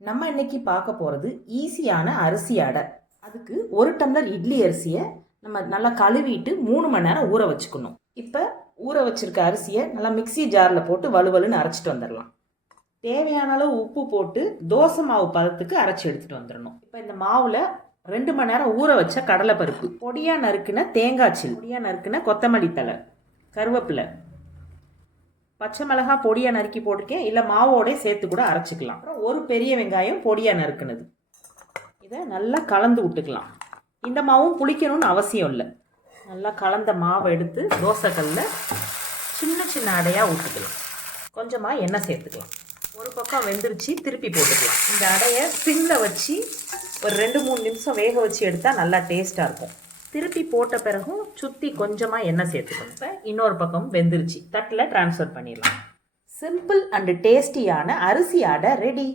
நம்ம இன்னைக்கு பார்க்க போகிறது ஈஸியான அரிசி அடை. அதுக்கு 1 டம்ளர் இட்லி அரிசியை நம்ம நல்லா கழுவிட்டு 3 மணி நேரம் ஊற வச்சுக்கணும். இப்போ ஊற வச்சிருக்க அரிசியை நல்லா மிக்ஸி ஜாரில் போட்டு வலுவலுன்னு அரைச்சிட்டு வந்துடலாம். தேவையான அளவு உப்பு போட்டு தோசை மாவு பதத்துக்கு அரைச்சி எடுத்துகிட்டு வந்துடணும். இப்போ இந்த மாவில் 2 மணி நேரம் ஊற வச்ச கடலைப்பருப்பு, பொடியாக நறுக்குன தேங்காய் சில், பொடியாக நறுக்குன கொத்தமல்லி தழை, கருவேப்பிலை, பச்சை மிளகாய் பொடியாக நறுக்கி போட்டிருக்கேன், இல்லை மாவோட சேர்த்து கூட அரைச்சிக்கலாம். அப்புறம் ஒரு பெரிய வெங்காயம் பொடியாக நறுக்குனது. இதை நல்லா கலந்து விட்டுக்கலாம். இந்த மாவும் புளிக்கணும்னு அவசியம் இல்லை. நல்லா கலந்த மாவை எடுத்து தோசைக்கல்லில் சின்ன சின்ன அடையாக ஊற்றிக்கலாம். கொஞ்சமாக எண்ணெய் சேர்த்துக்கலாம். ஒரு பக்கம் வெந்துருச்சு, திருப்பி போட்டுக்கலாம். இந்த அடையை சிம்மில் வச்சு ஒரு 2-3 நிமிஷம் வேக வச்சு எடுத்தால் நல்லா டேஸ்ட்டாக இருக்கும். திருப்பி போட்ட பிறகும் சுற்றி கொஞ்சமாக எண்ணெய் சேர்த்துக்கணும். இப்போ இன்னொரு பக்கம் வெந்துருச்சு, தட்டில் ட்ரான்ஸ்ஃபர் பண்ணிடலாம். சிம்பிள் அண்டு டேஸ்டியான அரிசி அடை ரெடி.